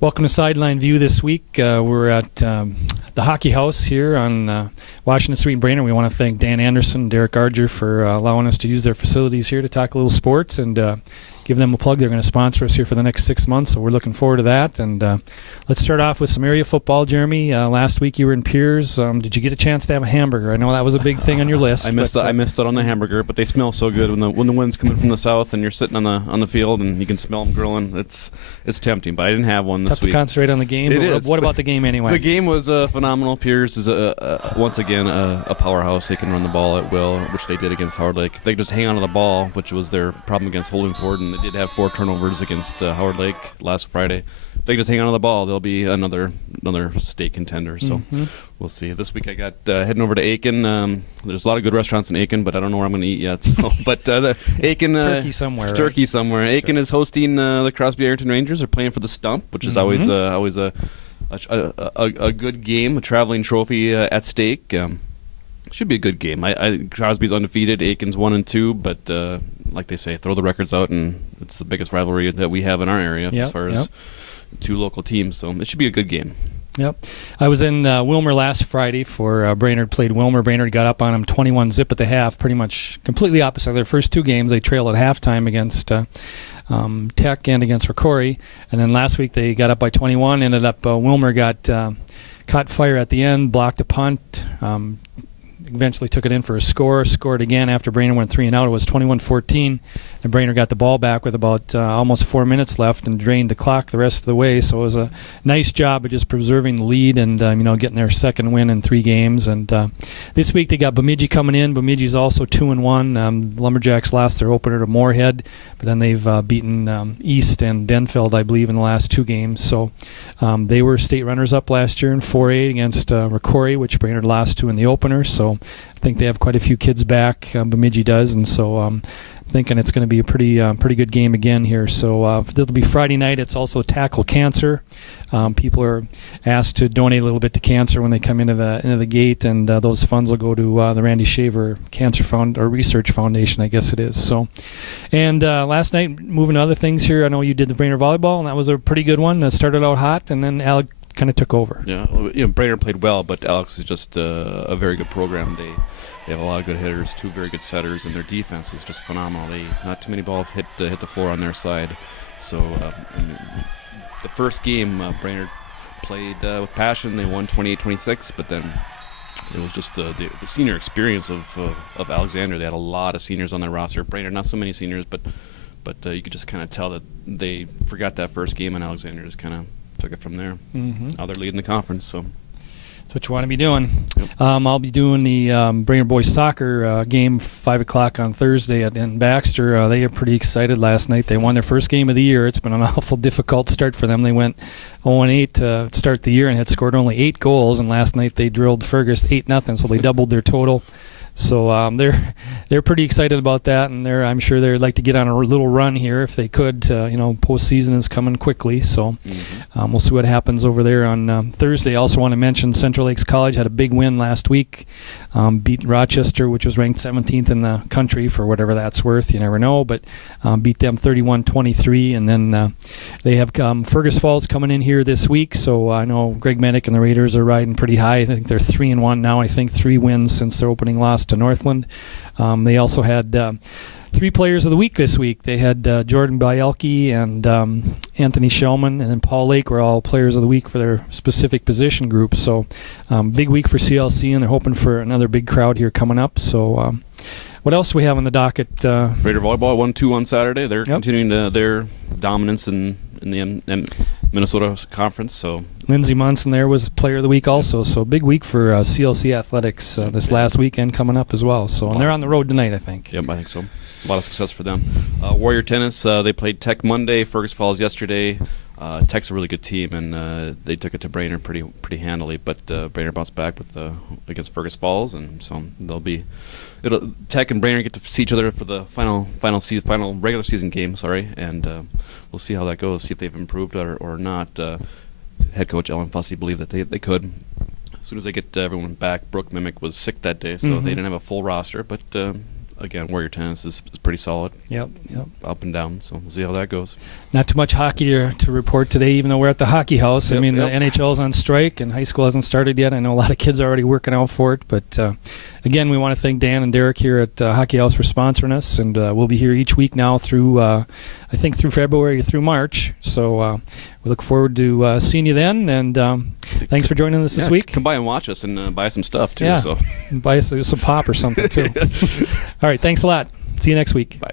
Welcome to Sideline View this week. We're at the Hockey House here on Washington Street in Brainerd. We want to thank Dan Anderson and Derek Arger for allowing us to use their facilities here to talk a little sports and give them a plug. They're going to sponsor us here for the next 6 months, so we're looking forward to that. And let's start off with some area football, Jeremy. Last week you were in Piers. Did you get a chance to have a hamburger? I know that was a big thing on your list. I missed it on the hamburger, but they smell so good when the wind's coming from the south and you're sitting on the field and you can smell them grilling. It's tempting, but I didn't have one this week. Tough to concentrate on the game. It is. What about the game anyway? The game was phenomenal. Piers is once again a powerhouse. They can run the ball at will, which they did against Howard Lake. They just hang on to the ball, which was their problem against Holding Ford, and they did have 4 turnovers against Howard Lake last Friday. If they just hang on to the ball, they'll be another state contender. So we'll see. This week I got heading over to Aiken. There's a lot of good restaurants in Aiken, but I don't know where I'm going to eat yet. So, but Aiken, turkey somewhere. Turkey somewhere. Aiken is hosting the Crosby Ironton Rangers. They're playing for the Stump, which is always a good game. A traveling trophy at stake. Should be a good game. Crosby's undefeated. Aiken's 1-2, but like they say, throw the records out, and it's the biggest rivalry that we have in our area as far as two local teams. So it should be a good game. Yep. I was in Wilmer last Friday for Brainerd played Wilmer. Brainerd got up on them 21-0 at the half, pretty much completely opposite. Their first 2 games, they trailed at halftime against Tech and against Rocori. And then last week they got up by 21, ended up Wilmer got caught fire at the end, blocked a punt, eventually took it in for a score, scored again after Brainerd went 3-and-out. It was 21-14, and Brainerd got the ball back with about almost 4 minutes left and drained the clock the rest of the way. So it was a nice job of just preserving the lead and getting their second win in 3 games. And this week they got Bemidji coming in. Bemidji's also 2-1. Lumberjacks lost their opener to Moorhead, but then they've beaten East and Denfeld, I believe, in the last 2 games. So they were state runners-up last year in 4A against Rocori, which Brainerd lost to in the opener. So I think they have quite a few kids back. Bemidji does, and so I'm thinking it's going to be a pretty good game again here. So this will be Friday night. It's also Tackle Cancer. People are asked to donate a little bit to cancer when they come into the gate, and those funds will go to the Randy Shaver Cancer Fund or Research Foundation, I guess it is. So, and last night, moving to other things here. I know you did the Brainerd volleyball, and that was a pretty good one. That started out hot, and then Alec kind of took over. Yeah, Brainerd played well, but Alex is just a very good program. They have a lot of good hitters, 2 very good setters, and their defense was just phenomenal. Not too many balls hit the floor on their side. So the first game, Brainerd played with passion. They won 28-26, but then it was just the senior experience of Alexander. They had a lot of seniors on their roster. Brainerd, not so many seniors, but you could just kind of tell that they forgot that first game, and Alexander just kind of took it from there. Now they're leading the conference, so that's what you want to be doing. Yep. I'll be doing the Brainerd boys soccer game 5 o'clock on Thursday in Baxter. They are pretty excited last night. They won their first game of the year. It's been an awful difficult start for them. They went 0-8 to start the year and had scored only 8 goals, and last night they drilled Fergus 8-0, so they doubled their total. So they're pretty excited about that, and I'm sure they'd like to get on a little run here if they could. Postseason is coming quickly, so we'll see what happens over there on Thursday. I also want to mention Central Lakes College had a big win last week, beat Rochester, which was ranked 17th in the country for whatever that's worth. You never know, but beat them 31-23, and then they have Fergus Falls coming in here this week. So I know Greg Medic and the Raiders are riding pretty high. I think they're 3-1 now. I think 3 wins since their opening loss to Northland. They also had 3 players of the week this week. They had Jordan Bielke and Anthony Shellman, and then Paul Lake were all players of the week for their specific position group. So big week for CLC, and they're hoping for another big crowd here coming up. So what else do we have on the docket? Raider Volleyball 1-2 on Saturday. They're continuing their dominance in the Minnesota Conference. So Lindsey Munson there was player of the week also. So big week for CLC athletics this last weekend coming up as well. So and they're on the road tonight, I think. Yep, I think so. A lot of success for them. Warrior Tennis, they played Tech Monday, Fergus Falls yesterday. Tech's a really good team, and they took it to Brainerd pretty handily. But Brainerd bounced back against Fergus Falls, and so Tech and Brainerd get to see each other for the final regular season game. And we'll see how that goes. See if they've improved or not. Head coach Ellen Fussy believed that they could. As soon as they get everyone back, Brooke Mimic was sick that day, so they didn't have a full roster. But again, Warrior Tennis is pretty solid. Yep. Up and down. So we'll see how that goes. Not too much hockey to report today, even though we're at the hockey house. I mean, the NHL is on strike and high school hasn't started yet. I know a lot of kids are already working out for it. But again, we want to thank Dan and Derek here at Hockey House for sponsoring us. And we'll be here each week now through, I think, through February through March. So we look forward to seeing you then. And thanks for joining us this week. Come by and watch us and buy some stuff, too. Yeah. So Buy us some pop or something, too. All right. Thanks a lot. See you next week. Bye.